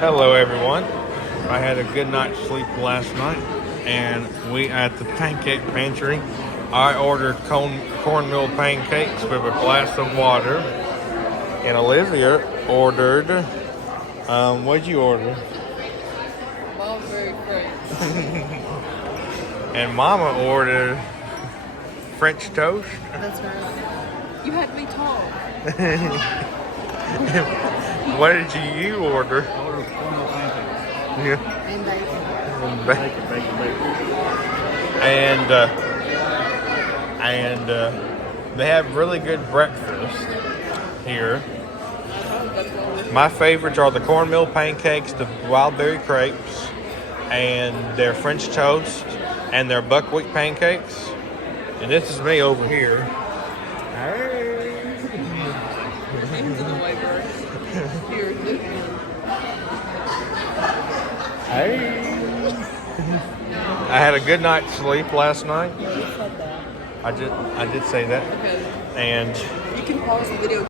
Hello, everyone. I had a good night's sleep last night, and we at the Pancake Pantry. I ordered cornmeal pancakes with a glass of water, and Olivia ordered. What'd you order? Mulberry crepes. And Mama ordered French toast. That's right. You had me talk. What did you order? I ordered cornmeal pancakes. Yeah. And bacon. And they have really good breakfast here. My favorites are the cornmeal pancakes, the wild berry crepes, and their French toast, and their buckwheat pancakes. And this is me over here. Into the way, bro. You're good. I had a good night's sleep last night. You said that. I did say that. Okay. And You can pause the video.